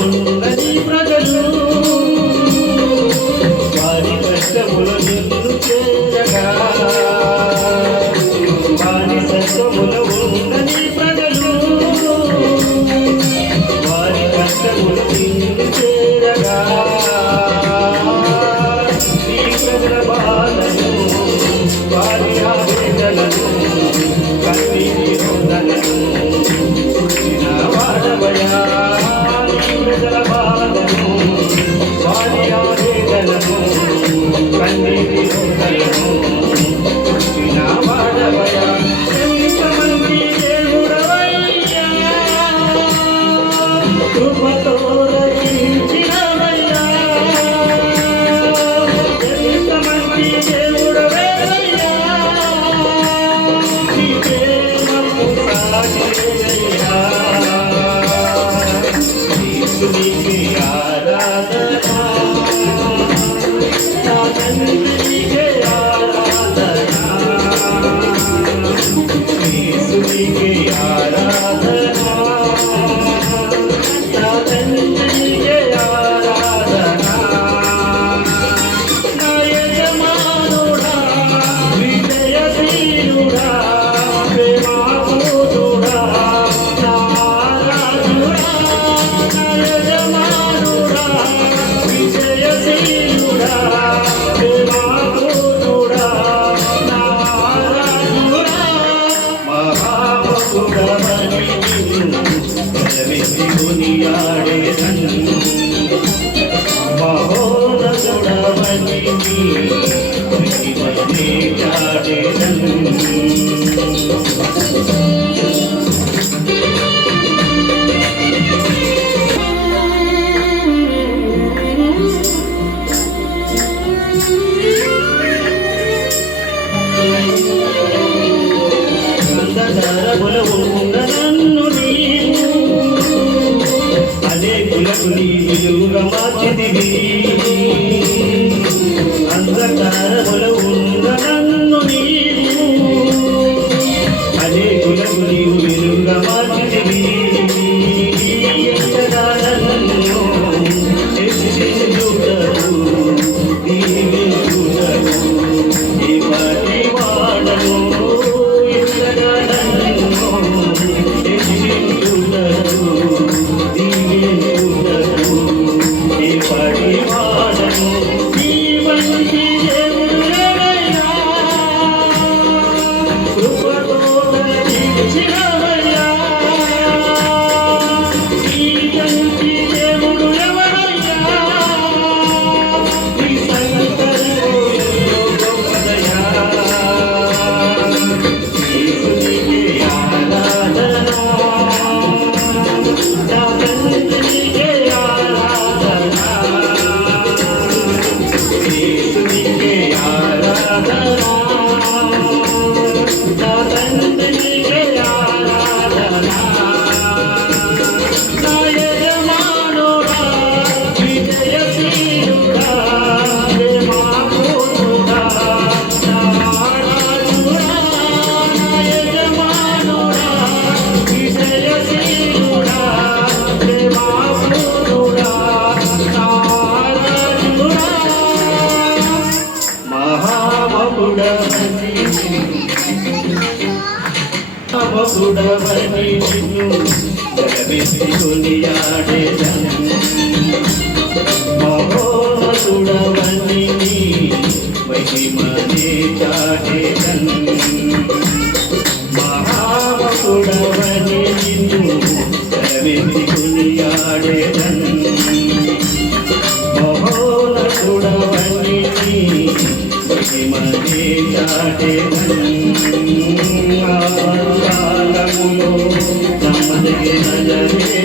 ఉన్నది ప్రజలు వారి కష్టములు నిన్ను చేరగా వారి కష్టములు ఉన్నది ప్రజలు వారి కష్టములు నిన్ను చేరగా ఈ ప్రజల బాధను వారి ఆవేదనను కన్నీటి రొందలను వాడవయా ప్రజల బాధను వారి ఆవేదనను కన్నీటి రొందలను వాడవయా ఎంతమంది దేవుడవయ్యా కృపతో రక్షించినవయ్యా ఎంతమంది దేవుడవయ్యా నీ ప్రేమకు సాటియ్యా నీకే ఆరాధన నా తండ్రికి ఆరాధన యేసునికి ఆరాధన నా తండ్రికి ఆరాధన నా యజమానుడా విజయశీలుడా ప్రేమాపూతుడా నా రాజుడా యజమానుడా విజయశీలుడా ప్రేమాపూతుడా నా రాజుడా మహాభక్తుడవని కొనియాడేదను మహోన్నతుడవని మహిమనే చాడేదను అంధకారములో ఉన్న నన్ను నీవు అనేకులకు నీ వెలుగుగా మార్చితివి అంధకారములో ఉన్న నన్ను నీవు అనేకులకు నీవు వెలుగుగా మార్చితివి ఎంతగా నన్ను హెచ్చించుటకు దీవించుటకు ఈ పాటి వాడను మహోన్నతుడవని నిన్ను జగమెత్తి కొనియాడేదను మహోన్నతుడవని నీ మహిమనే చాటేదను మహామహుడవని నిన్ను జగమెత్తి కొనియాడేదను మహోన్నతుడవని నీ మహిమనే చాటేదను కాలములో నమ్మదగిన జనే